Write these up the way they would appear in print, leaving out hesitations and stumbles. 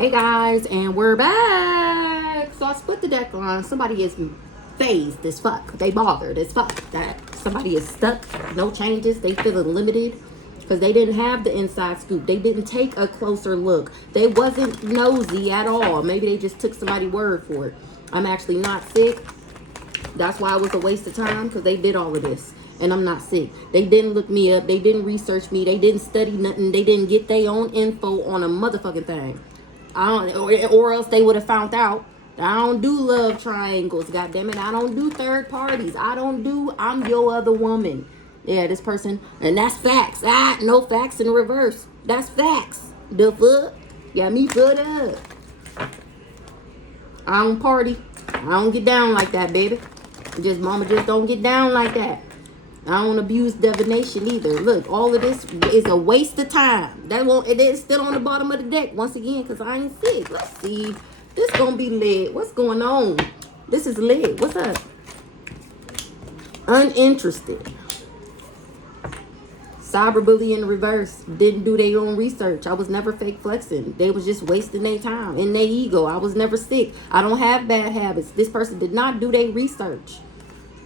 Hey guys, and we're back. So I split the deck on somebody is phased as fuck. They bothered as fuck. That somebody is stuck, no changes. They feeling limited because they didn't have the inside scoop. They didn't take a closer look. They wasn't nosy at all. Maybe they just took somebody's word for it. I'm actually not sick. That's why it was a waste of time, because they did all of this. And I'm not sick. They didn't look me up. They didn't research me. They didn't study nothing. They didn't get their own info on a motherfucking thing. Or else they would have found out. I don't do love triangles. God damn it. I don't do third parties. I'm your other woman. Yeah, this person. And that's facts. No facts in reverse. That's facts. The fuck? Got me put up. I don't party. I don't get down like that, baby. Mama just don't get down like that. I don't abuse divination either. Look, all of this is a waste of time. It is still on the bottom of the deck once again, because I ain't sick. Let's see. This gonna be lit. What's going on? This is lit. What's up? Uninterested. Cyberbully in reverse. Didn't do their own research. I was never fake flexing. They was just wasting their time and their ego. I was never sick. I don't have bad habits. This person did not do their research.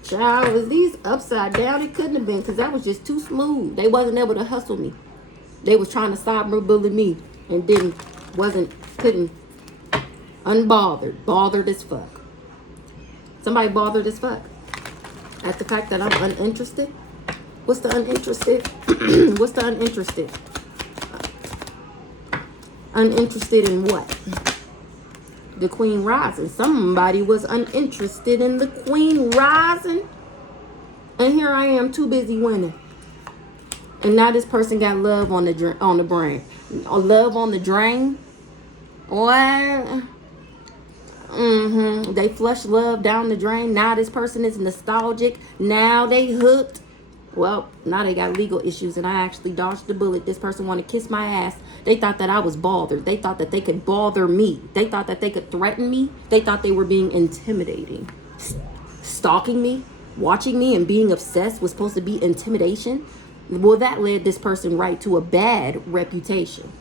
Child, was these upside down? It couldn't have been, because that was just too smooth. They wasn't able to hustle me. They was trying to cyberbully me and couldn't. Unbothered. Bothered as fuck. Somebody bothered as fuck at the fact that I'm uninterested. What's the uninterested? What's the uninterested? Uninterested in what? The Queen rising. Somebody was uninterested in the Queen rising. And here I am, too busy winning. And now this person got love on the brain. Love on the drain. What? They flush love down the drain. Now this person is nostalgic. Now they hooked. Well, now they got legal issues, and I actually dodged the bullet. This person wanted to kiss my ass. They thought that I was bothered. They thought that they could bother me. They thought that they could threaten me. They thought they were being intimidating. Stalking me, watching me, and being obsessed was supposed to be intimidation. Well, that led this person right to a bad reputation.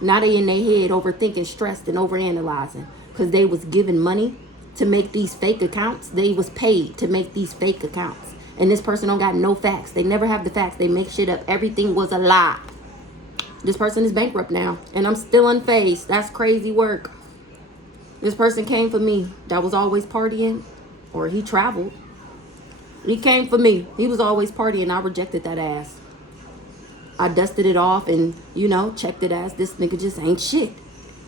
Now they in their head overthinking, stressed, and overanalyzing, because they was given money to make these fake accounts. They was paid to make these fake accounts. And this person don't got no facts. They never have the facts. They make shit up. Everything was a lie. This person is bankrupt now, and I'm still unfazed. That's crazy work. This person came for me that was always partying, or he traveled. He came for me. He was always partying. I rejected that ass. I dusted it off and, checked it as this nigga just ain't shit.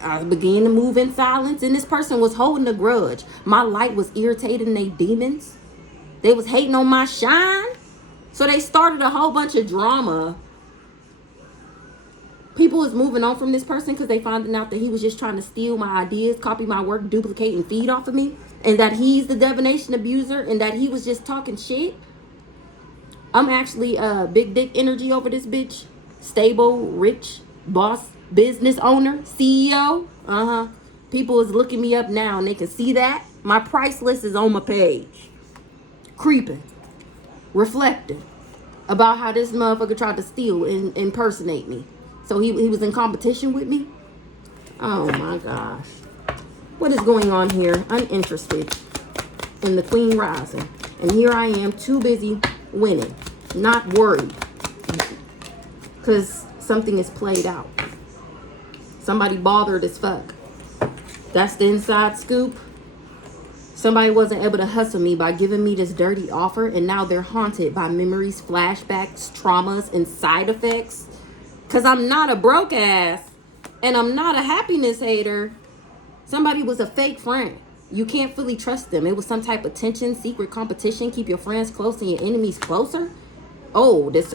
I began to move in silence, and this person was holding a grudge. My light was irritating they demons. They was hating on my shine. So they started a whole bunch of drama. People was moving on from this person because they finding out that he was just trying to steal my ideas, copy my work, duplicate, and feed off of me. And that he's the divination abuser, and that he was just talking shit. I'm actually big dick energy over this bitch. Stable, rich, boss, business owner, CEO. People is looking me up now, and they can see that. My price list is on my page. Creeping, reflecting about how this motherfucker tried to steal and impersonate me. So he was in competition with me. Oh my gosh. What is going on here? Uninterested in the Queen rising. And here I am, too busy winning. Not worried. Because something is played out. Somebody bothered as fuck. That's the inside scoop. Somebody wasn't able to hustle me by giving me this dirty offer, and now they're haunted by memories, flashbacks, traumas, and side effects. Because I'm not a broke ass, and I'm not a happiness hater. Somebody was a fake friend. You can't fully trust them. It was some type of tension, secret competition. Keep your friends close and your enemies closer. Oh, this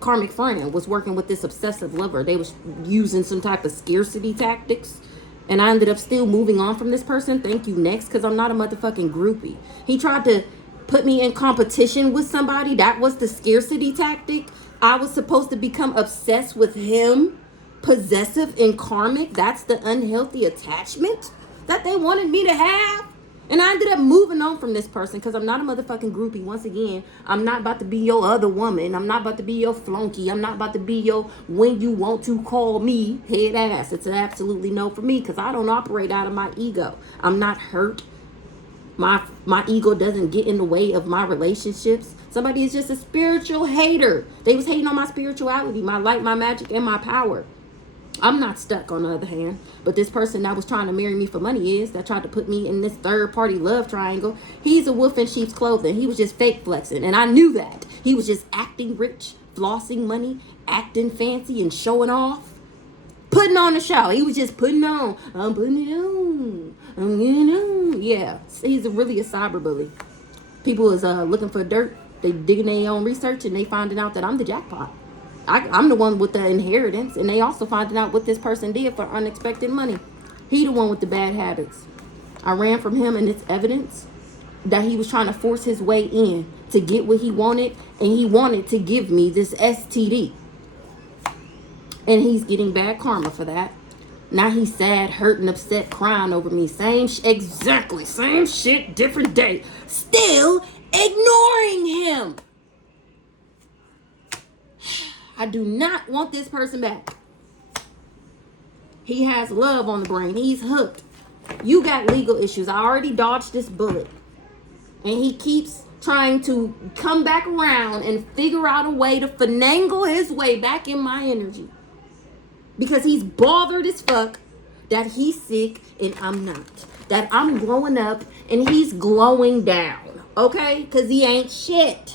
karmic friend was working with this obsessive lover. They was using some type of scarcity tactics. And I ended up still moving on from this person. Thank you, next, because I'm not a motherfucking groupie. He tried to put me in competition with somebody. That was the scarcity tactic. I was supposed to become obsessed with him. Possessive and karmic. That's the unhealthy attachment that they wanted me to have. And I ended up moving on from this person because I'm not a motherfucking groupie. Once again, I'm not about to be your other woman. I'm not about to be your flunky. I'm not about to be your when you want to call me head ass. It's an absolutely no for me because I don't operate out of my ego. I'm not hurt. My ego doesn't get in the way of my relationships. Somebody is just a spiritual hater. They was hating on my spirituality, my light, my magic, and my power. I'm not stuck, on the other hand. But this person that was trying to marry me for money that tried to put me in this third party love triangle. He's a wolf in sheep's clothing. He was just fake flexing. And I knew that. He was just acting rich, flossing money, acting fancy and showing off. Putting on a show. He was just putting on. I'm putting it on. I'm getting on. Yeah. He's really a cyber bully. People is looking for dirt. They digging their own research and they finding out that I'm the jackpot. I'm the one with the inheritance, and they also finding out what this person did for unexpected money. He the one with the bad habits. I ran from him, and it's evidence that he was trying to force his way in to get what he wanted, and he wanted to give me this STD. And he's getting bad karma for that. Now he's sad, hurt, and upset, crying over me. Exactly same shit, different day. Still ignoring him. I do not want this person back. He has love on the brain. He's hooked. You got legal issues. I already dodged this bullet. And he keeps trying to come back around and figure out a way to finagle his way back in my energy. Because he's bothered as fuck that he's sick and I'm not. That I'm glowing up and he's glowing down. Okay? Because he ain't shit.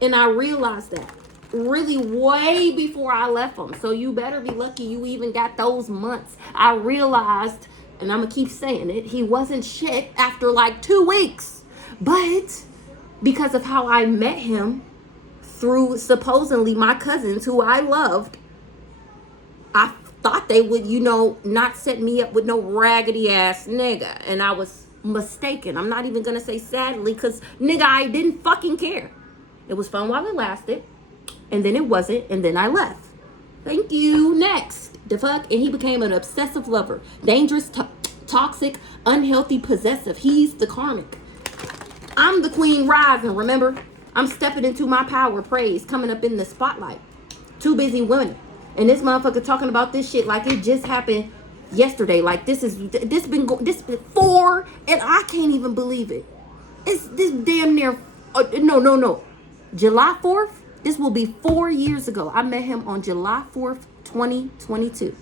And I realized that really way before I left him. So you better be lucky you even got those months. I realized, and I'm going to keep saying it, he wasn't shit after like 2 weeks. But because of how I met him through supposedly my cousins who I loved, I thought they would, not set me up with no raggedy ass nigga. And I was mistaken. I'm not even going to say sadly because nigga, I didn't fucking care. It was fun while it lasted. And then it wasn't, and then I left. Thank you. Next. The fuck? And he became an obsessive lover. Dangerous, toxic, unhealthy, possessive. He's the karmic. I'm the queen rising, remember? I'm stepping into my power, praise, coming up in the spotlight. Too busy winning. And this motherfucker talking about this shit like it just happened yesterday. Like this been 4, and I can't even believe it. It's this damn near, no. July 4th? This will be 4 years ago. I met him on July 4th, 2022.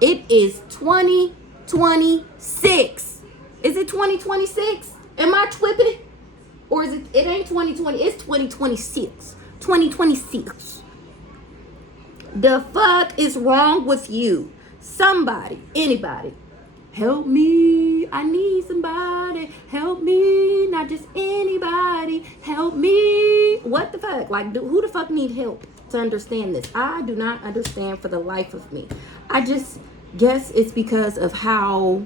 It is 2026. Is it 2026? Am I tripping? Or is it ain't 2020, it's 2026. 2026. The fuck is wrong with you? Somebody, anybody, help me. I need somebody. Help me. Not just anybody. Help me. What the fuck? Like, who the fuck need help to understand this? I do not understand for the life of me. I just guess it's because of how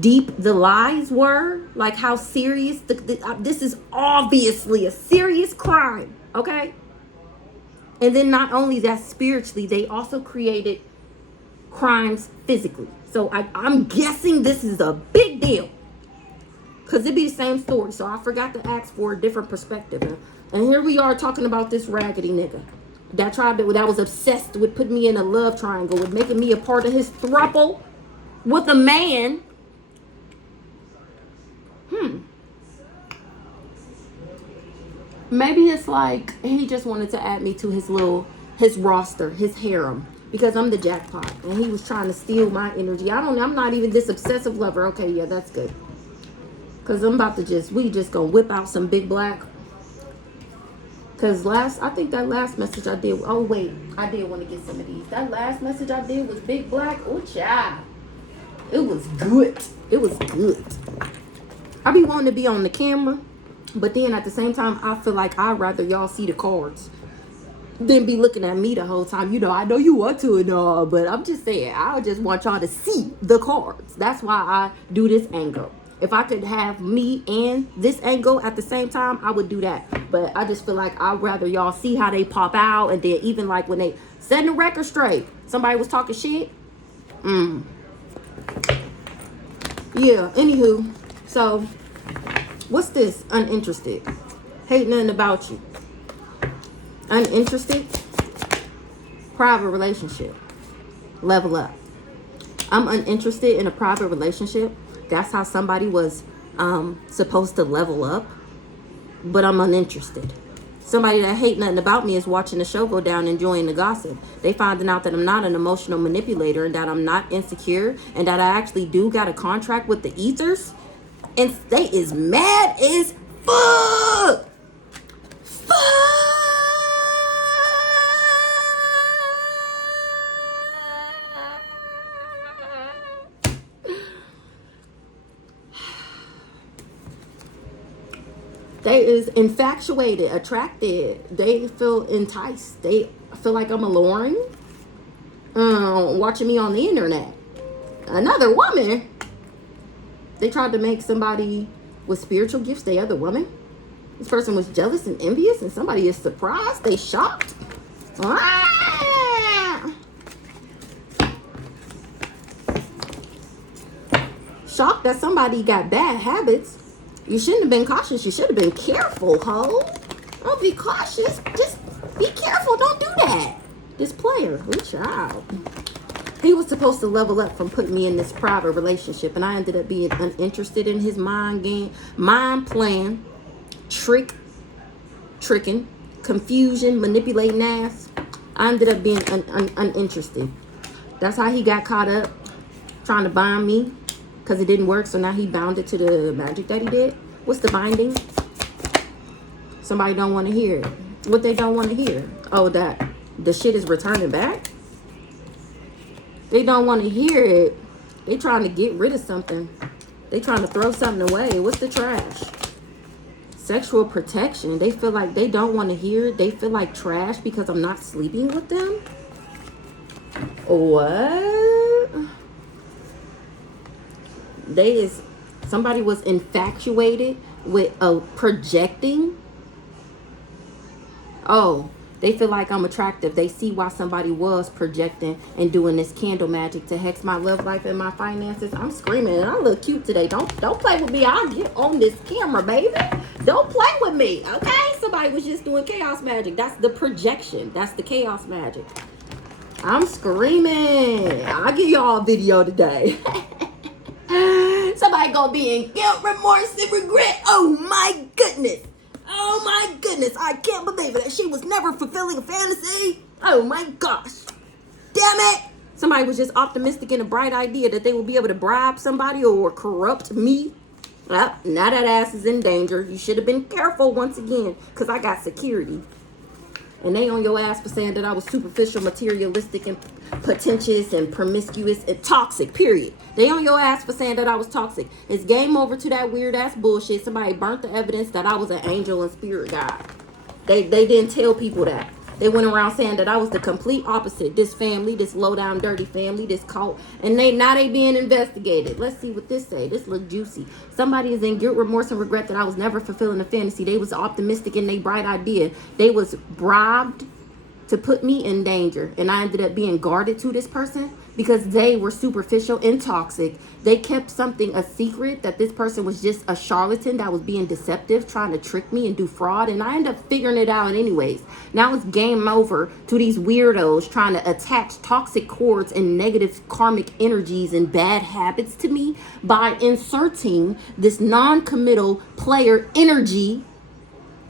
deep the lies were. Like how serious. This is obviously a serious crime. Okay? And then not only that, spiritually, they also created crimes physically. So I'm guessing this is a big deal. Because it'd be the same story. So I forgot to ask for a different perspective. And here we are talking about this raggedy nigga. That was obsessed with putting me in a love triangle. With making me a part of his throuple. With a man. Maybe it's like he just wanted to add me to his roster, his harem. Because I'm the jackpot. And he was trying to steal my energy. I'm not even this obsessive lover. Okay, yeah, that's good. Because I'm about to we just gonna whip out some big black. Because I think that last message I did. Oh, wait. I did want to get some of these. That last message I did was big black. Oh, child. It was good. It was good. I be wanting to be on the camera. But then at the same time, I feel like I'd rather y'all see the cards than be looking at me the whole time. I know you want to and all, but I'm just saying, I just want y'all to see the cards. That's why I do this angle. If I could have me and this angle at the same time, I would do that. But I just feel like I'd rather y'all see how they pop out. And then even like when they setting the record straight, somebody was talking shit. Yeah, anywho. So, what's this? Uninterested. Hate nothing about you. Uninterested. Private relationship. Level up. I'm uninterested in a private relationship. That's how somebody was supposed to level up. But I'm uninterested. Somebody that hate nothing about me is watching the show go down, enjoying the gossip. They finding out that I'm not an emotional manipulator and that I'm not insecure and that I actually do got a contract with the ethers. And they is mad as fuck. Fuck. They is infatuated, attracted. They feel enticed. They feel like I'm alluring. Watching me on the internet. Another woman. They tried to make somebody with spiritual gifts the other woman. This person was jealous and envious, and somebody is surprised. They shocked. Shocked that somebody got bad habits. You shouldn't have been cautious. You should have been careful, ho. Don't be cautious. Just be careful. Don't do that. This player, oh child. He was supposed to level up from putting me in this private relationship, and I ended up being uninterested in his mind game, mind playing, tricking, confusion, manipulating ass. I ended up being uninterested. That's how he got caught up trying to bind me because it didn't work. So now he bound it to the magic that he did. What's the binding? Somebody don't want to hear it. What they don't want to hear? Oh, that the shit is returning back. They don't want to hear it. They trying to get rid of something. They trying to throw something away. What's the trash? Sexual protection. They feel like they don't want to hear it. They feel like trash because I'm not sleeping with them. What? Somebody was infatuated with projecting. Oh, they feel like I'm attractive. They see why somebody was projecting and doing this candle magic to hex my love life and my finances. I'm screaming and I look cute today. Don't play with me. I'll get on this camera, baby. Don't play with me, okay? Somebody was just doing chaos magic. That's the projection. That's the chaos magic. I'm screaming. I'll give y'all a video today. Somebody gonna be in guilt, remorse, and regret. Oh my goodness. Oh my goodness, I can't believe it. She was never fulfilling a fantasy. Oh my gosh. Damn it. Somebody was just optimistic and a bright idea that they will be able to bribe somebody or corrupt me. Well, now that ass is in danger. You should have been careful once again because I got security. And they on your ass for saying that I was superficial, materialistic, and pretentious, and promiscuous, and toxic, period. They on your ass for saying that I was toxic. It's game over to that weird ass bullshit. Somebody burnt the evidence that I was an angel and spirit guide. They didn't tell people that. They went around saying that I was the complete opposite. This family, this low down dirty family, this cult. And now they being investigated. Let's see what this say. This look juicy. Somebody is in guilt, remorse, and regret that I was never fulfilling a fantasy. They was optimistic in their bright idea. They was bribed to put me in danger. And I ended up being guarded to this person because they were superficial and toxic. They kept something a secret, that this person was just a charlatan that was being deceptive, trying to trick me and do fraud. And I ended up figuring it out anyways. Now it's game over to these weirdos trying to attach toxic cords and negative karmic energies and bad habits to me by inserting this non-committal player energy,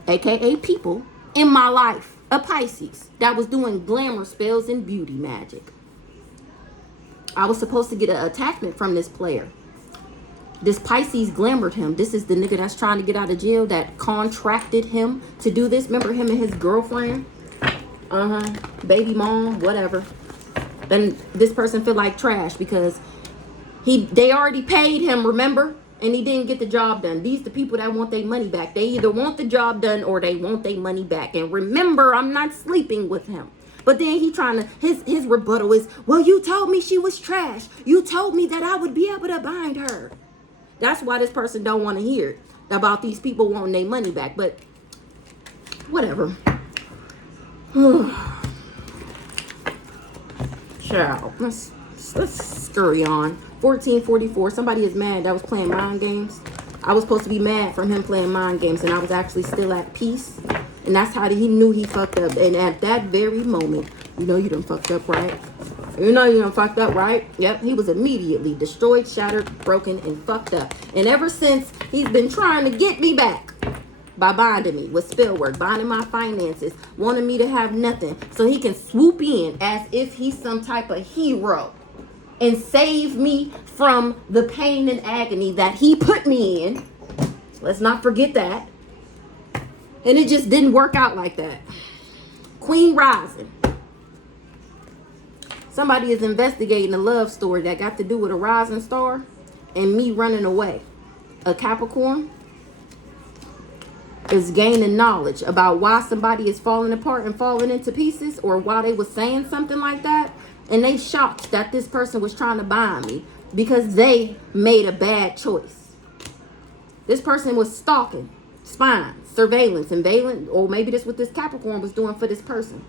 aka people, in my life. A Pisces that was doing glamour spells and beauty magic. I was supposed to get an attachment from this player. This Pisces glamored him. This is the nigga that's trying to get out of jail that contracted him to do this. Remember him and his girlfriend? Baby mom, whatever. Then this person feel like trash because they already paid him, remember? And he didn't get the job done. These the people that want their money back. They either want the job done or they want their money back. And remember, I'm not sleeping with him. But then he trying to, his rebuttal is, well, you told me she was trash. You told me that I would be able to bind her. That's why this person don't want to hear about these people wanting their money back. But whatever. Ciao. Let's scurry on. 1444. Somebody is mad that was playing mind games. I was supposed to be mad from him playing mind games, and I was actually still at peace. And that's how he knew he fucked up. And at that very moment, you know you done fucked up, right? You know you done fucked up, right? Yep, he was immediately destroyed, shattered, broken, and fucked up. And ever since, he's been trying to get me back by bonding me with spill work, bonding my finances, wanting me to have nothing so he can swoop in as if he's some type of hero and save me from the pain and agony that he put me in. Let's not forget that. And it just didn't work out like that. Queen Rising. Somebody is investigating a love story that got to do with a rising star and me running away. A Capricorn is gaining knowledge about why somebody is falling apart and falling into pieces, or why they was saying something like that. And they shocked that this person was trying to bind me because they made a bad choice. This person was stalking, spying, surveillance, invading, or maybe that's what this Capricorn was doing for this person.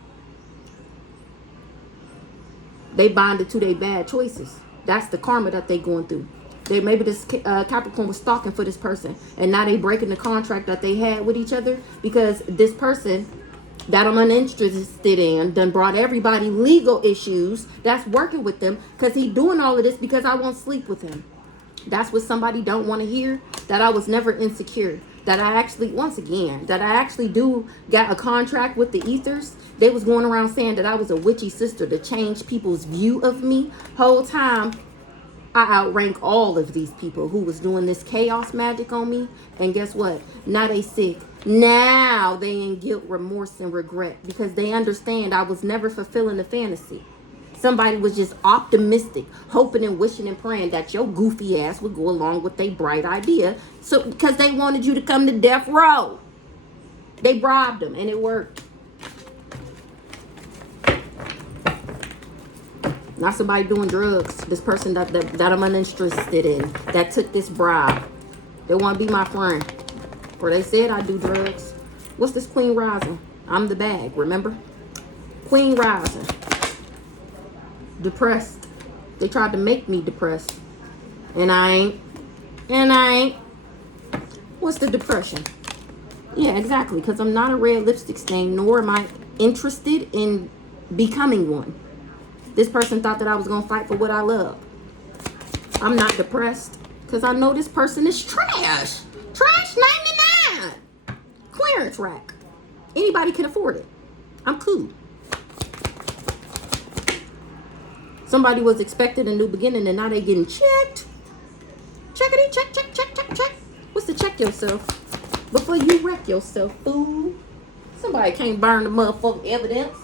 They bonded to their bad choices. That's the karma that they going through. Maybe this Capricorn was stalking for this person, and now they breaking the contract that they had with each other because this person that I'm uninterested in done brought everybody legal issues that's working with them, because he doing all of this because I won't sleep with him. That's what somebody don't want to hear, that I was never insecure, that I actually, once again, that I actually do got a contract with the ethers. They was going around saying that I was a witchy sister to change people's view of me. Whole time I outrank all of these people who was doing this chaos magic on me. And guess what? Now they sick. Now they in guilt, remorse, and regret because they understand I was never fulfilling the fantasy. Somebody was just optimistic, hoping and wishing and praying that your goofy ass would go along with their bright idea. So because they wanted you to come to death row. They bribed them and it worked. Not somebody doing drugs. This person that I'm uninterested in, that took this bribe. They want to be my friend. Or they said I do drugs. What's this Queen Rising? I'm the bag, remember? Queen Rising. Depressed. They tried to make me depressed. And I ain't. What's the depression? Yeah, exactly. Because I'm not a red lipstick stain, nor am I interested in becoming one. This person thought that I was going to fight for what I love. I'm not depressed because I know this person is trash. Trash 99. Clearance rack. Anybody can afford it. I'm cool. Somebody was expecting a new beginning and now they getting checked. Checkity, check. What's to check yourself? Before you wreck yourself, fool. Somebody can't burn the motherfucking evidence.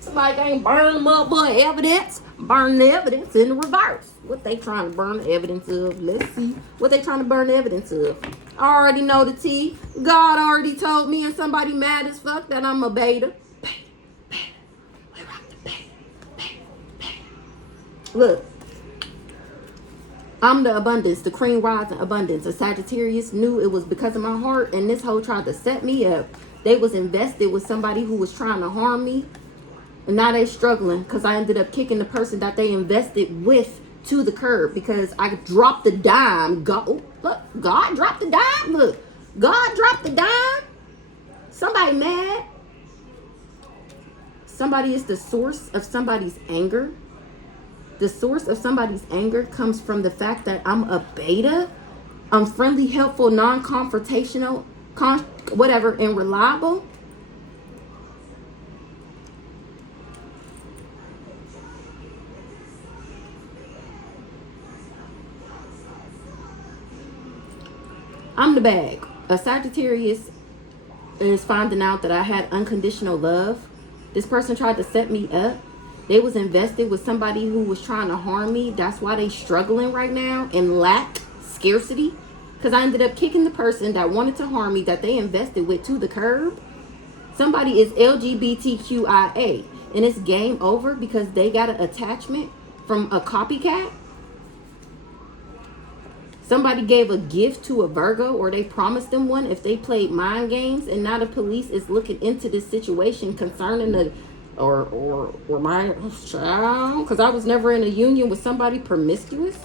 Somebody can't burn the motherfucking evidence. Burn the evidence in the reverse. What they trying to burn the evidence of? Let's see. What they trying to burn the evidence of? I already know the tea. God already told me and somebody mad as fuck that I'm a beta. Look. I'm the abundance, the Queen Rising abundance. A Sagittarius knew it was because of my heart, and this hoe tried to set me up. They was invested with somebody who was trying to harm me. And now they're struggling because I ended up kicking the person that they invested with to the curb because I dropped the dime. Look, God dropped the dime. Look, God dropped the dime. Somebody mad. Somebody is the source of somebody's anger. The source of somebody's anger comes from the fact that I'm a beta. I'm friendly, helpful, non-confrontational, whatever, and reliable. I'm the bag. A Sagittarius is finding out that I had unconditional love. This person tried to set me up. They was invested with somebody who was trying to harm me. That's why they struggling right now and lack scarcity. Because I ended up kicking the person that wanted to harm me that they invested with to the curb. Somebody is LGBTQIA. And it's game over because they got an attachment from a copycat. Somebody gave a gift to a Virgo, or they promised them one if they played mind games, and now the police is looking into this situation concerning the or my child, because I was never in a union with somebody promiscuous.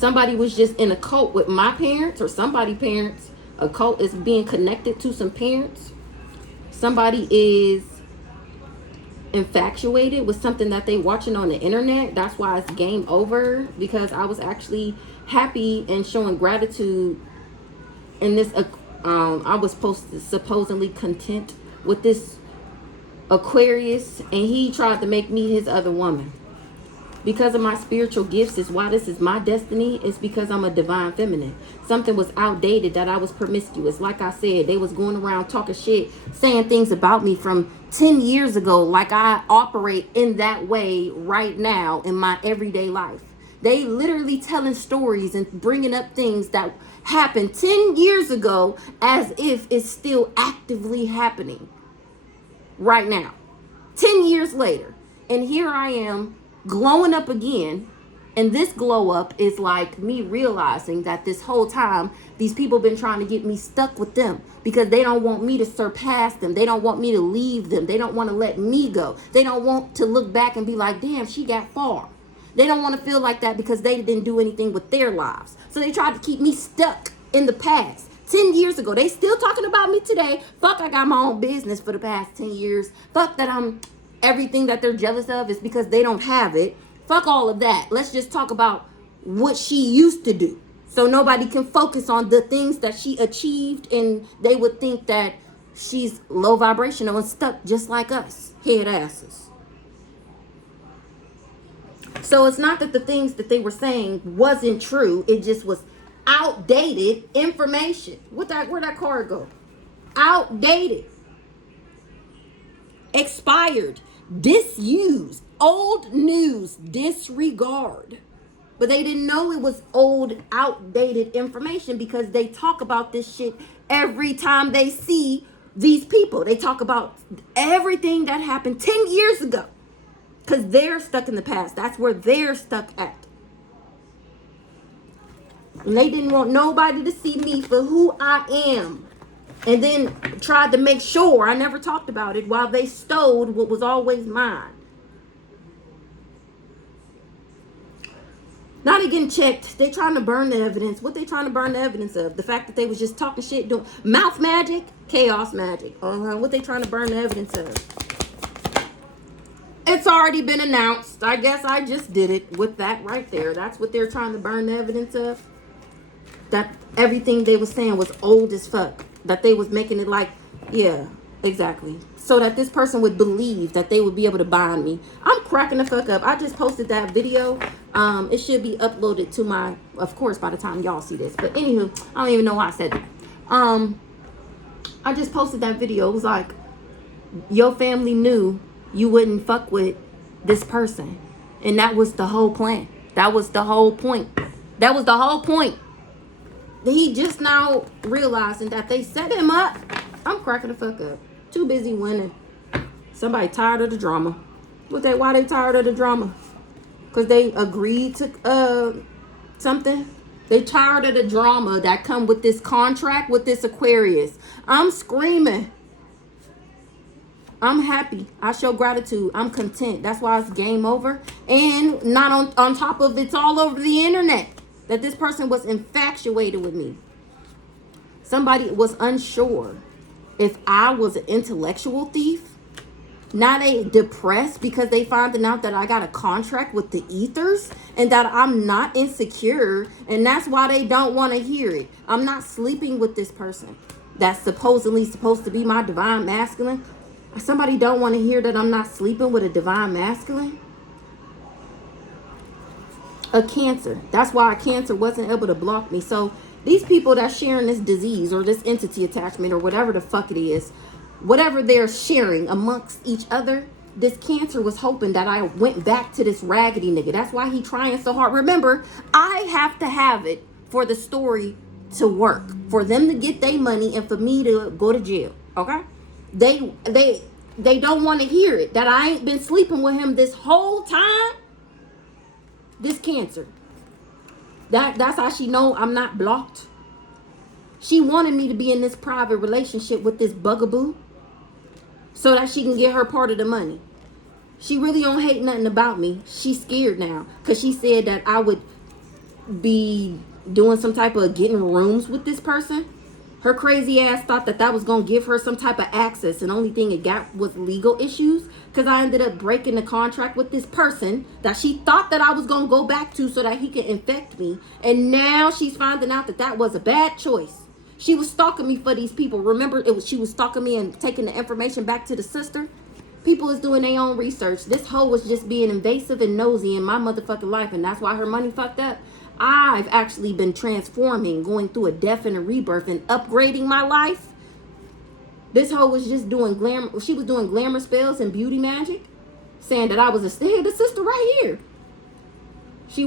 somebody was just in a cult with my parents or somebody parents. A cult is being connected to some parents. Somebody is infatuated with something that they watching on the internet. That's why it's game over, because I was actually happy and showing gratitude in this. I was supposedly content with this Aquarius, and he tried to make me his other woman. Because of my spiritual gifts is why this is my destiny. It's because I'm a divine feminine. Something was outdated that I was promiscuous. Like I said, they was going around talking shit, saying things about me from 10 years ago, like I operate in that way right now in my everyday life. They literally telling stories and bringing up things that happened 10 years ago as if it's still actively happening right now. 10 years later. And here I am glowing up again. And this glow up is like me realizing that this whole time these people been trying to get me stuck with them because they don't want me to surpass them. They don't want me to leave them. They don't want to let me go. They don't want to look back and be like, damn, she got far. They don't want to feel like that because they didn't do anything with their lives. So they tried to keep me stuck in the past. 10 years ago. They still talking about me today. Fuck, I got my own business for the past 10 years. Fuck that I'm everything that they're jealous of is because they don't have it. Fuck all of that. Let's just talk about what she used to do. So nobody can focus on the things that she achieved, and they would think that she's low vibrational and stuck just like us, head asses. So it's not that the things that they were saying wasn't true. It just was outdated information. Where'd that card go? Outdated. Expired. Disused. Old news. Disregard. But they didn't know it was old, outdated information because they talk about this shit every time they see these people. They talk about everything that happened 10 years ago because they're stuck in the past. That's where they're stuck at. And they didn't want nobody to see me for who I am. And then tried to make sure I never talked about it while they stole what was always mine. Now they getting checked. They trying to burn the evidence. What they trying to burn the evidence of? The fact that they was just talking shit, doing mouth magic, chaos magic. What they trying to burn the evidence of? It's already been announced. I guess I just did it with that right there. That's what they're trying to burn the evidence of. That everything they was saying was old as fuck. That they was making it like, yeah, exactly. So that this person would believe that they would be able to bind me. I'm cracking the fuck up. I just posted that video. It should be uploaded to my, of course, by the time y'all see this. But anywho, I don't even know why I said that. I just posted that video. It was like, your family knew you wouldn't fuck with this person. And that was the whole plan. That was the whole point. That was the whole point. He just now realizing that they set him up. I'm cracking the fuck up. Too busy winning. Somebody tired of the drama. Why they tired of the drama? Because they agreed to something. They tired of the drama that come with this contract with this Aquarius. I'm screaming. I'm happy. I show gratitude. I'm content. That's why it's game over. And not on top of it's all over the internet that this person was infatuated with me. Somebody was unsure if I was an intellectual thief. Now they depressed because they finding out that I got a contract with the ethers and that I'm not insecure. And that's why they don't want to hear it. I'm not sleeping with this person that's supposedly supposed to be my divine masculine. Somebody don't want to hear that I'm not sleeping with a divine masculine. A Cancer. That's why a Cancer wasn't able to block me. So these people that's sharing this disease or this entity attachment or whatever the fuck it is, whatever they're sharing amongst each other, this Cancer was hoping that I went back to this raggedy nigga. That's why he trying so hard. Remember, I have to have it for the story to work, for them to get their money and for me to go to jail. Okay? They don't want to hear it, that I ain't been sleeping with him this whole time. This Cancer. That's how she know I'm not blocked. She wanted me to be in this private relationship with this bugaboo so that she can get her part of the money. She really don't hate nothing about me. She's scared now because she said that I would be doing some type of getting rooms with this person. Her crazy ass thought that that was going to give her some type of access, and only thing it got was legal issues, because I ended up breaking the contract with this person that she thought that I was going to go back to so that he could infect me. And now she's finding out that that was a bad choice. She was stalking me for these people. Remember, she was stalking me and taking the information back to the sister. People is doing their own research. This hoe was just being invasive and nosy in my motherfucking life, and that's why her money fucked up. I've actually been transforming, going through a death and a rebirth and upgrading my life. This hoe was just doing glamour. She was doing glamour spells and beauty magic, saying that I was the sister right here. She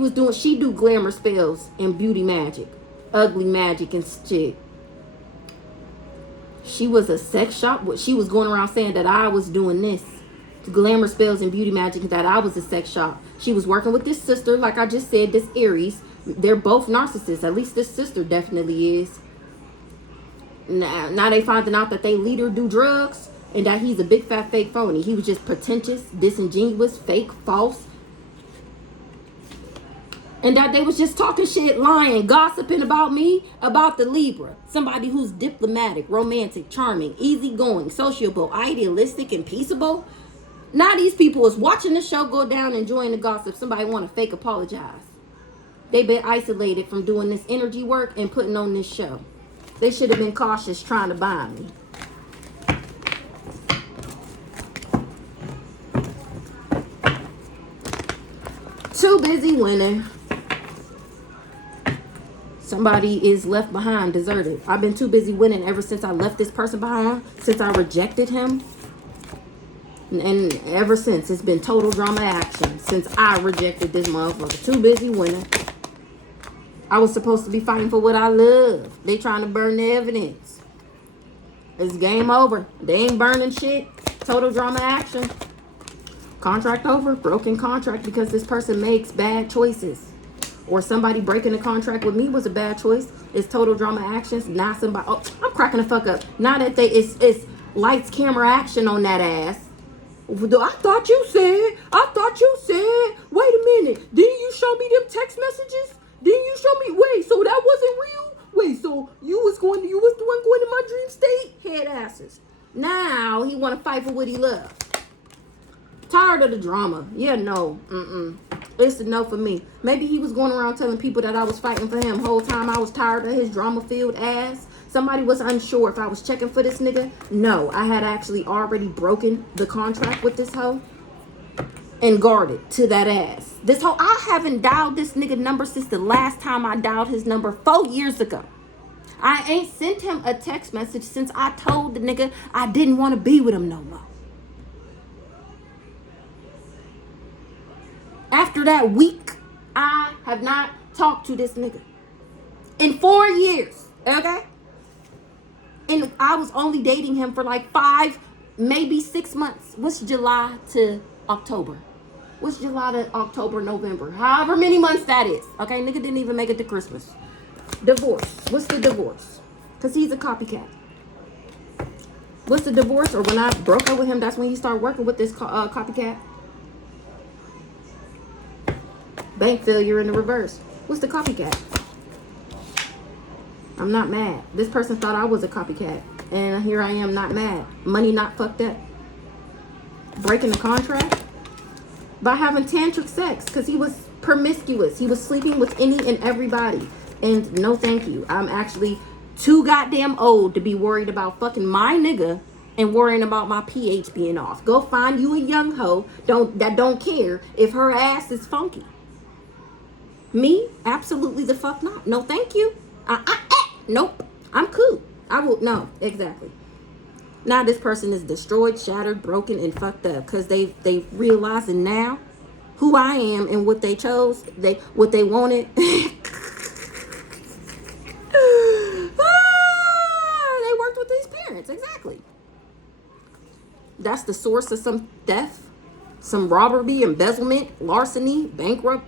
do glamour spells and beauty magic, ugly magic and shit. She was a sex shop. She was going around saying that I was doing this, glamour spells and beauty magic, that I was a sex shop. She was working with this sister, like I just said, this Aries. They're both narcissists. At least this sister definitely is. Now they finding out that they leader do drugs and that he's a big fat fake phony. He was just pretentious, disingenuous, fake, false. And that they was just talking shit, lying, gossiping about me, about the Libra. Somebody who's diplomatic, romantic, charming, easygoing, sociable, idealistic, and peaceable. Now these people is watching the show go down, enjoying the gossip. Somebody want to fake apologize. They've been isolated from doing this energy work and putting on this show. They should have been cautious trying to bind me. Too busy winning. Somebody is left behind, deserted. I've been too busy winning ever since I left this person behind, since I rejected him. And ever since, it's been total drama action since I rejected this motherfucker. Too busy winning. I was supposed to be fighting for what I love. They trying to burn the evidence. It's game over. They ain't burning shit. Total drama action. Contract over. Broken contract because this person makes bad choices. Or somebody breaking the contract with me was a bad choice. It's total drama actions. Now somebody, oh, I'm cracking the fuck up. Now that it's lights, camera, action on that ass. I thought you said, wait a minute. Didn't you show me them text messages? Didn't you show me, wait, so that wasn't real? Wait, so you was the one going to my dream state? Head asses. Now he want to fight for what he loves. Tired of the drama. Yeah, no. It's a no for me. Maybe he was going around telling people that I was fighting for him. Whole time I was tired of his drama-filled ass. Somebody was unsure if I was checking for this nigga. No, I had actually already broken the contract with this hoe and guarded to that ass. This hoe, I haven't dialed this nigga number since the last time I dialed his number 4 years ago. I ain't sent him a text message since I told the nigga I didn't want to be with him no more. After that week, I have not talked to this nigga in 4 years, okay? And I was only dating him for like 5, maybe 6 months. What's July to October? What's July to October, November? However many months that is, okay? Nigga didn't even make it to Christmas. Divorce. What's the divorce? Because he's a copycat. What's the divorce? Or when I broke up with him, that's when he started working with this copycat. Bank failure in the reverse. What's the copycat? I'm not mad. This person thought I was a copycat. And here I am not mad. Money not fucked up. Breaking the contract by having tantric sex because he was promiscuous. He was sleeping with any and everybody. And no thank you. I'm actually too goddamn old to be worried about fucking my nigga and worrying about my pH being off. Go find you a young hoe that don't care if her ass is funky. Me? Absolutely the fuck not. No, thank you. Nope. I'm cool. I will. No, exactly. Now this person is destroyed, shattered, broken, and fucked up because they realizing now who I am and what they chose, what they wanted. They worked with these parents. Exactly. That's the source of some theft, some robbery, embezzlement, larceny, bankrupt,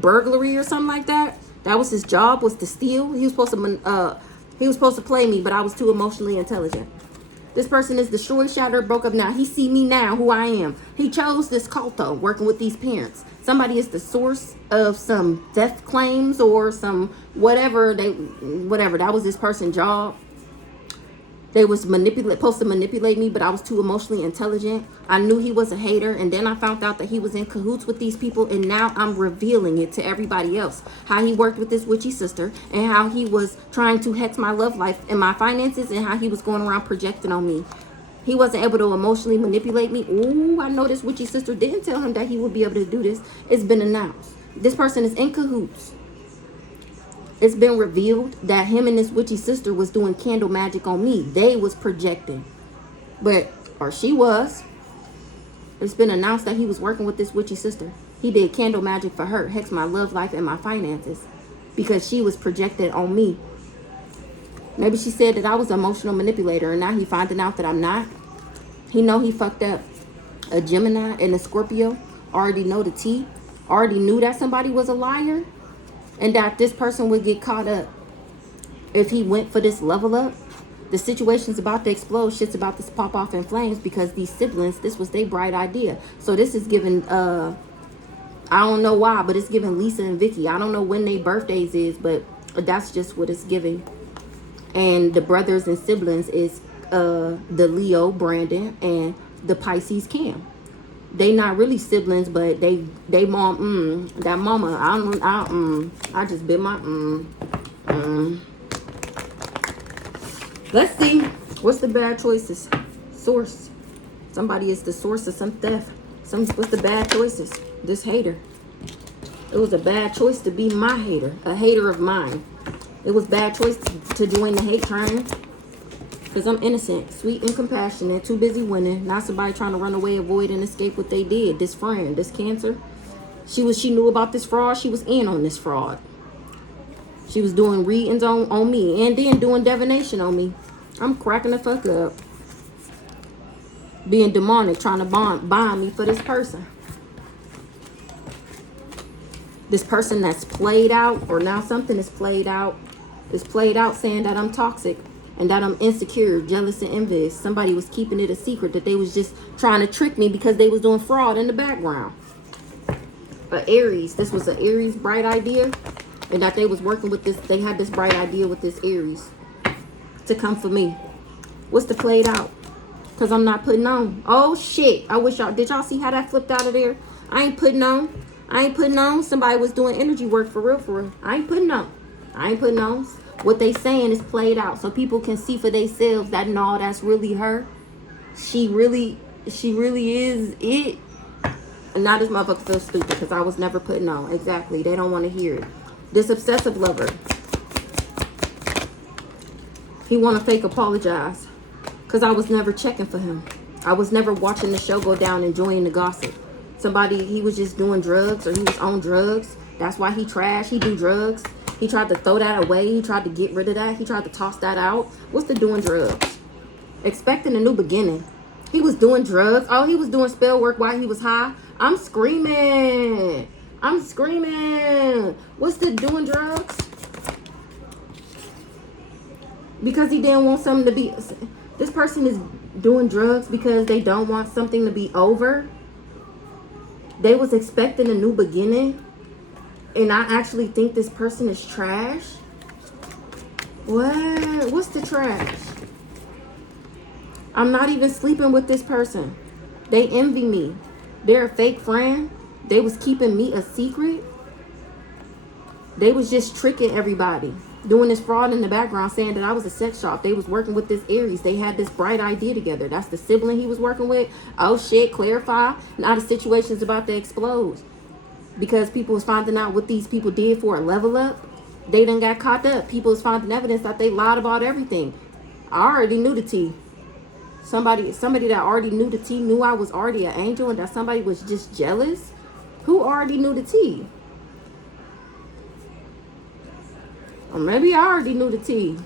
burglary or something like that. That was his job, was to steal. He was supposed to play me, but I was too emotionally intelligent. This person is destroyed, shattered, broke up now. He see me now, who I am. He chose this cult though, working with these parents. Somebody is the source of some death claims or some whatever that was this person's job. They was supposed to manipulate me, but I was too emotionally intelligent. I knew he was a hater, and then I found out that he was in cahoots with these people, and now I'm revealing it to everybody else. How he worked with this witchy sister, and how he was trying to hex my love life and my finances, and how he was going around projecting on me. He wasn't able to emotionally manipulate me. Ooh, I know this witchy sister didn't tell him that he would be able to do this. It's been announced. This person is in cahoots. It's been revealed that him and this witchy sister was doing candle magic on me. They was projecting. Or she was. It's been announced that he was working with this witchy sister. He did candle magic for her, hex my love life and my finances, because she was projected on me. Maybe she said that I was an emotional manipulator, and now he finding out that I'm not. He know he fucked up a Gemini and a Scorpio. Already know the tea. Already knew that somebody was a liar. And that this person would get caught up if he went for this level up. The situation's about to explode. Shit's about to pop off in flames because these siblings, this was their bright idea. So this is giving, I don't know why, but it's giving Lisa and Vicky. I don't know when their birthdays is, but that's just what it's giving. And the brothers and siblings is the Leo, Brandon, and the Pisces, Cam. They not really siblings, but they mom, that mama, I just bit my, Let's see. What's the bad choices? Source. Somebody is the source of some theft. What's the bad choices? This hater. It was a bad choice to be my hater. A hater of mine. It was bad choice to join the hate train. Because I'm innocent, sweet and compassionate, too busy winning. Not somebody trying to run away, avoid, and escape what they did. This friend, this Cancer. She knew about this fraud. She was in on this fraud. She was doing readings on me. And then doing divination on me. I'm cracking the fuck up. Being demonic, trying to bind me for this person. This person that's played out, or now something is played out. Is played out saying that I'm toxic. And that I'm insecure, jealous, and envious. Somebody was keeping it a secret that they was just trying to trick me because they was doing fraud in the background. Aries. This was an Aries bright idea. And that they was working with this. They had this bright idea with this Aries to come for me. What's the played out? Because I'm not putting on. Oh, shit. I wish y'all. Did y'all see how that flipped out of there? I ain't putting on. I ain't putting on. Somebody was doing energy work for real, for real. I ain't putting on. I ain't putting on. What they saying is played out so people can see for themselves that no, that's really her. She really is it. And now this motherfucker feels stupid because I was never putting on. Exactly. They don't want to hear it. This obsessive lover. He want to fake apologize because I was never checking for him. I was never watching the show go down, enjoying the gossip. He was just doing drugs, or he was on drugs. That's why he trashed. He do drugs. He tried to throw that away. He tried to get rid of that. He tried to toss that out. What's the doing drugs? Expecting a new beginning. He was doing drugs. Oh, he was doing spell work while he was high. I'm screaming. I'm screaming. What's the doing drugs? Because he didn't want something to be... This person is doing drugs because they don't want something to be over. They was expecting a new beginning. And I actually think this person is trash. What? What's the trash? I'm not even sleeping with this person. They envy me. They're a fake friend. They was keeping me a secret. They was just tricking everybody. Doing this fraud in the background, saying that I was a sex shop. They was working with this Aries. They had this bright idea together. That's the sibling he was working with. Oh shit, clarify. Now the situation's about to explode. Because people was finding out what these people did for a level up. They done got caught up. People was finding evidence that they lied about everything. I already knew the tea. Somebody that already knew the tea knew I was already an angel, and that somebody was just jealous. Who already knew the tea? Or maybe I already knew the tea.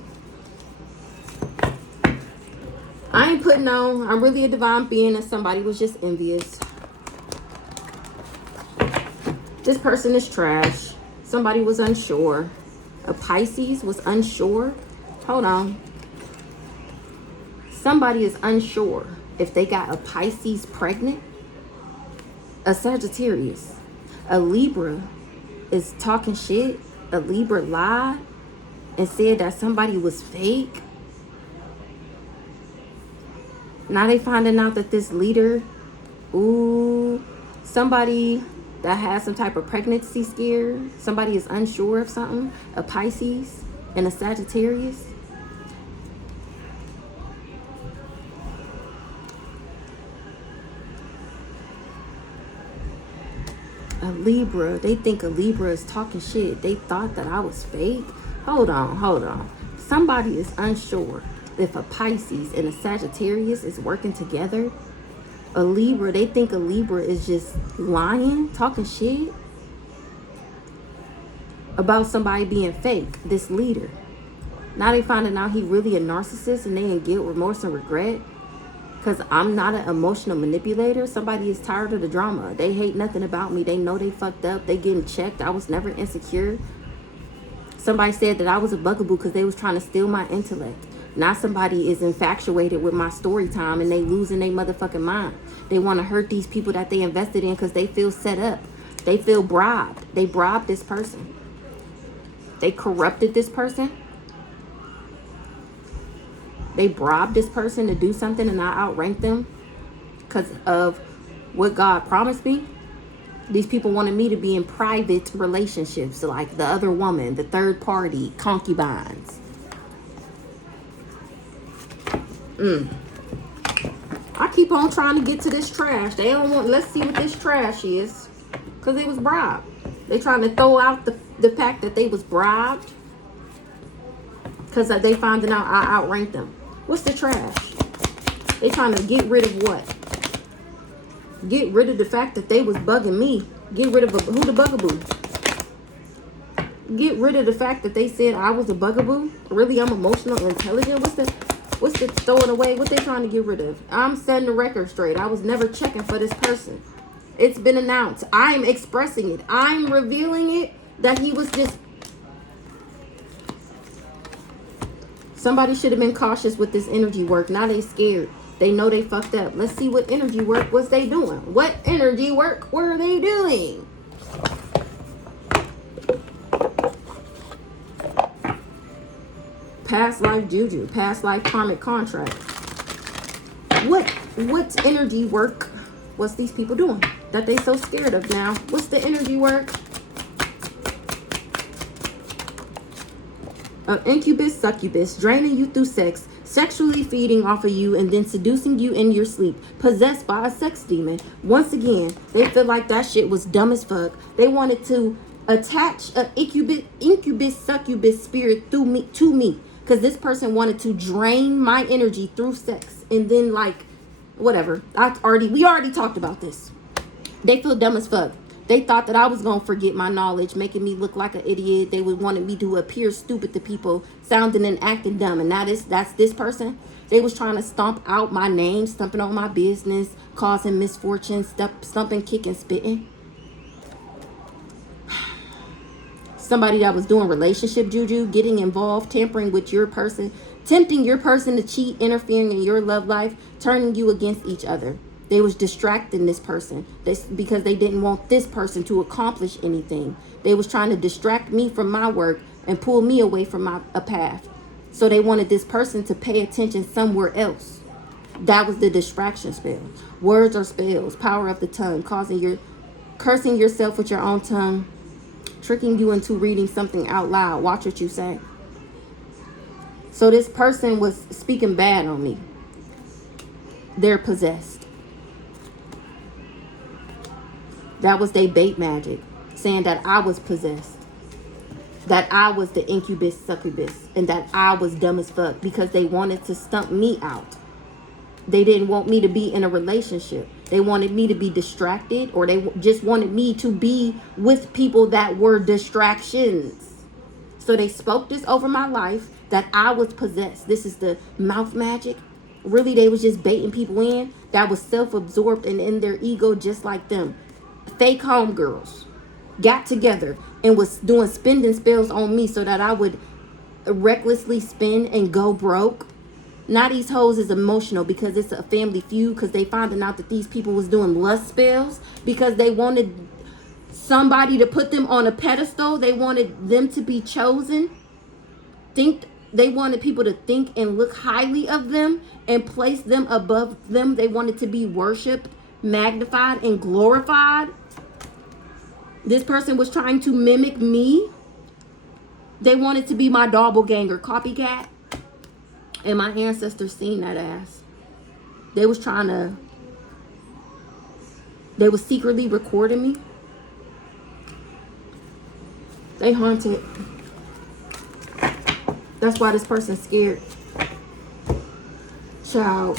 I ain't putting on. I'm really a divine being, and somebody was just envious. This person is trash. Somebody was unsure. A Pisces was unsure. Hold on. Somebody is unsure if they got a Pisces pregnant, a Sagittarius, a Libra is talking shit, a Libra lied and said that somebody was fake. Now they finding out that this leader, somebody that has some type of pregnancy scare, somebody is unsure of something, a Pisces and a Sagittarius. A Libra, they think a Libra is talking shit. They thought that I was fake. Hold on. Somebody is unsure if a Pisces and a Sagittarius is working together. A Libra, they think a Libra is just lying, talking shit about somebody being fake, this leader. Now they finding out he really a narcissist and they in guilt, remorse, and regret. Because I'm not an emotional manipulator. Somebody is tired of the drama. They hate nothing about me. They know they fucked up. They getting checked. I was never insecure. Somebody said that I was a bugaboo because they was trying to steal my intellect. Now somebody is infatuated with my story time and they losing their motherfucking mind. They want to hurt these people that they invested in because they feel set up. They feel bribed. They bribed this person. They corrupted this person. They bribed this person to do something and I outranked them because of what God promised me. These people wanted me to be in private relationships, like the other woman, the third party, concubines. I keep on trying to get to this trash. They don't want, let's see what this trash is. Because it was bribed. They trying to throw out the fact that they was bribed. Because they finding out I outranked them. What's the trash? They trying to get rid of what? Get rid of the fact that they was bugging me. Get rid of who the bugaboo? Get rid of the fact that they said I was a bugaboo. Really, I'm emotional and intelligent. What's the throwing away? What they trying to get rid of? I'm setting the record straight. I was never checking for this person. It's been announced. I'm expressing it. I'm revealing it that he was just. Somebody should have been cautious with this energy work. Now they scared. They know they fucked up. Let's see what energy work was they doing. What energy work were they doing? Past life juju. Past life karmic contract. What energy work was these people doing that they so scared of now? What's the energy work? Incubus, succubus, draining you through sex, sexually feeding off of you, and then seducing you in your sleep, possessed by a sex demon. Once again, they feel like that shit was dumb as fuck. They wanted to attach an incubus, succubus spirit to me, because this person wanted to drain my energy through sex, and then like, whatever. We already talked about this. They feel dumb as fuck. They thought that I was going to forget my knowledge, making me look like an idiot. They would wanted me to appear stupid to people, sounding and acting dumb. And now that's this person. They was trying to stomp out my name, stumping on my business, causing misfortune, stumping, kicking, spitting. Somebody that was doing relationship juju, getting involved, tampering with your person, tempting your person to cheat, interfering in your love life, turning you against each other. They was distracting this person because they didn't want this person to accomplish anything. They was trying to distract me from my work and pull me away from a path. So they wanted this person to pay attention somewhere else. That was the distraction spell. Words are spells, power of the tongue, cursing yourself with your own tongue, tricking you into reading something out loud. Watch what you say. So this person was speaking bad on me. They're possessed. That was they bait magic, saying that I was possessed, that I was the incubus, succubus, and that I was dumb as fuck because they wanted to stump me out. They didn't want me to be in a relationship. They wanted me to be distracted, or they just wanted me to be with people that were distractions. So they spoke this over my life, that I was possessed. This is the mouth magic. Really, they was just baiting people in that was self-absorbed and in their ego just like them. Fake homegirls got together and was doing spending spells on me so that I would recklessly spend and go broke. Now these hoes is emotional because it's a family feud, because they finding out that these people was doing lust spells because they wanted somebody to put them on a pedestal. They wanted them to be chosen. They wanted people to think and look highly of them and place them above them. They wanted to be worshipped, magnified, and glorified. This person was trying to mimic me. They wanted to be my doppelganger, copycat. And my ancestors seen that ass. They was secretly recording me. They haunted. That's why this person's scared. Child,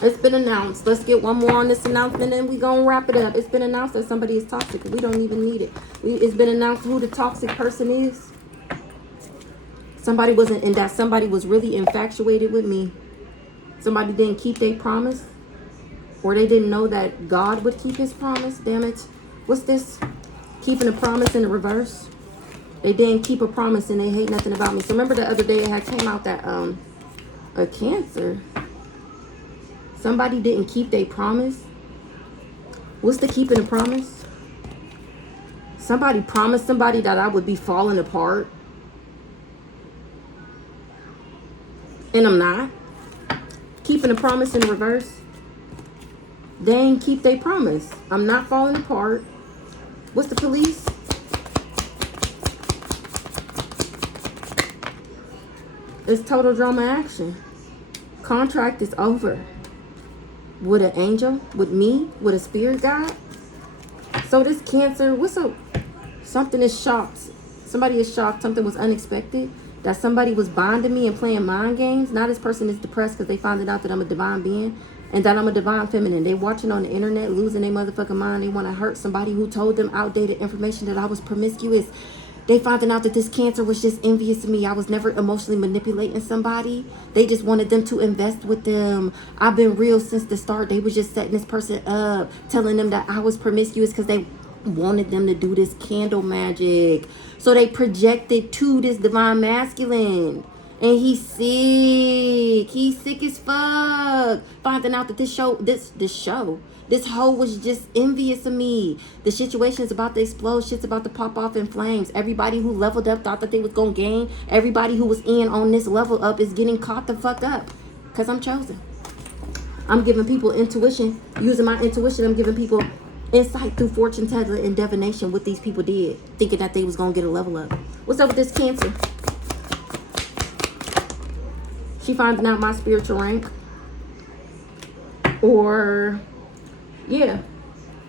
it's been announced. Let's get one more on this announcement and we gonna wrap it up. It's been announced that somebody is toxic. We don't even need it. It's been announced who the toxic person is. Somebody was really infatuated with me. Somebody didn't keep their promise, or they didn't know that God would keep his promise. Damn it. What's this? Keeping a promise in the reverse. They didn't keep a promise and they hate nothing about me. So remember the other day it had came out that a Cancer. Somebody didn't keep their promise. What's the keeping a promise? Somebody promised somebody that I would be falling apart. And I'm not. Keeping a promise in reverse. They ain't keep their promise. I'm not falling apart. What's the police? It's total drama action. Contract is over. With an angel? With me? With a spirit guide? So this Cancer, what's up? Something is shocked. Somebody is shocked. Something was unexpected. That somebody was bonding me and playing mind games. Now this person is depressed because they found out that I'm a divine being and that I'm a divine feminine. They watching on the internet, losing their motherfucking mind. They want to hurt somebody who told them outdated information that I was promiscuous. They finding out that this Cancer was just envious of me. I was never emotionally manipulating somebody. They just wanted them to invest with them. I've been real since the start. They was just setting this person up, telling them that I was promiscuous because they wanted them to do this candle magic. So they projected to this divine masculine. And he's sick. He's sick as fuck. Finding out that this hoe was just envious of me. The situation is about to explode. Shit's about to pop off in flames. Everybody who leveled up thought that they was gonna gain. Everybody who was in on this level up is getting caught the fuck up. Because I'm chosen. I'm giving people intuition. Using my intuition, I'm giving people insight through fortune telling and divination. What these people did, thinking that they was gonna get a level up. What's up with this Cancer? She finding out my spiritual rank, or yeah,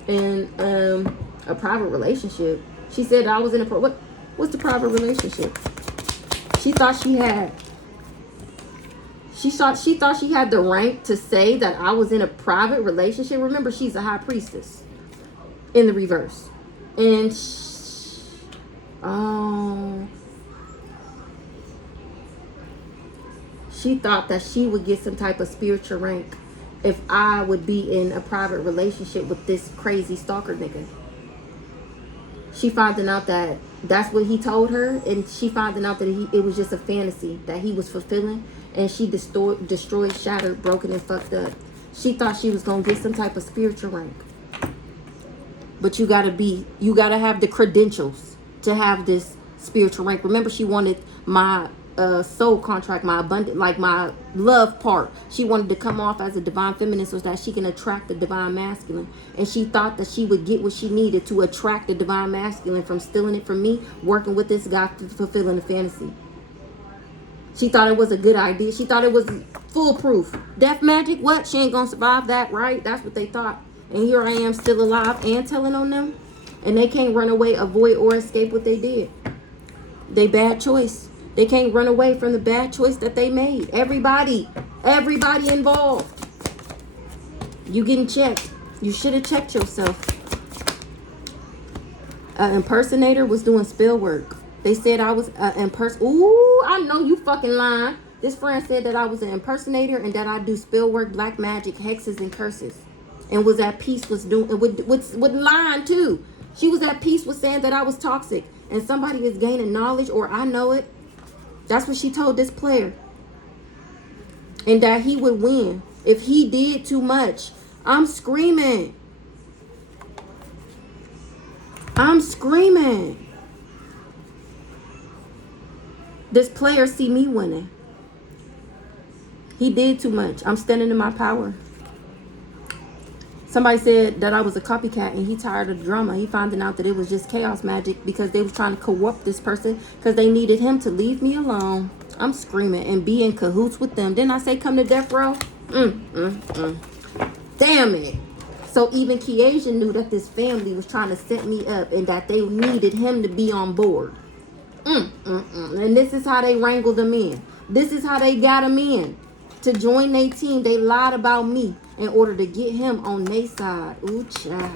in a private relationship. She said I was in a what's the private relationship? She thought she had the rank to say that I was in a private relationship. Remember, she's a high priestess in the reverse. And she thought that she would get some type of spiritual rank if I would be in a private relationship with this crazy stalker nigga. She finding out that that's what he told her, and she finding out that it was just a fantasy that he was fulfilling, and she destroyed, shattered, broken, and fucked up. She thought she was gonna get some type of spiritual rank. But you gotta have the credentials to have this spiritual rank. Remember, she wanted my soul contract, my abundant, like my love part. She wanted to come off as a divine feminine so that she can attract the divine masculine. And she thought that she would get what she needed to attract the divine masculine from stealing it from me, working with this guy, fulfilling the fantasy. She thought it was a good idea. She thought it was foolproof. Death magic? What? She ain't gonna survive that, right? That's what they thought. And here I am, still alive and telling on them. And they can't run away, avoid, or escape what they did. They bad choice. They can't run away from the bad choice that they made. Everybody involved. You getting checked. You should have checked yourself. An impersonator was doing spell work. They said I was an Ooh, I know you fucking lying. This friend said that I was an impersonator and that I do spell work, black magic, hexes, and curses. And was at peace with lying too. She was at peace with saying that I was toxic. And somebody is gaining knowledge, or I know it. That's what she told this player. and that he would win. If he did too much, I'm screaming. I'm screaming. This player see me winning. He did too much. I'm standing in my power. Somebody said that I was a copycat and he tired of the drama. He finding out that it was just chaos magic because they was trying to co-opt this person because they needed him to leave me alone. I'm screaming and be in cahoots with them. Didn't I say come to death row? Damn it. So even Kiesha knew that this family was trying to set me up and that they needed him to be on board. And this is how they wrangled him in. This is how they got him in. To join their team, they lied about me in order to get him on their side. Ooh, child.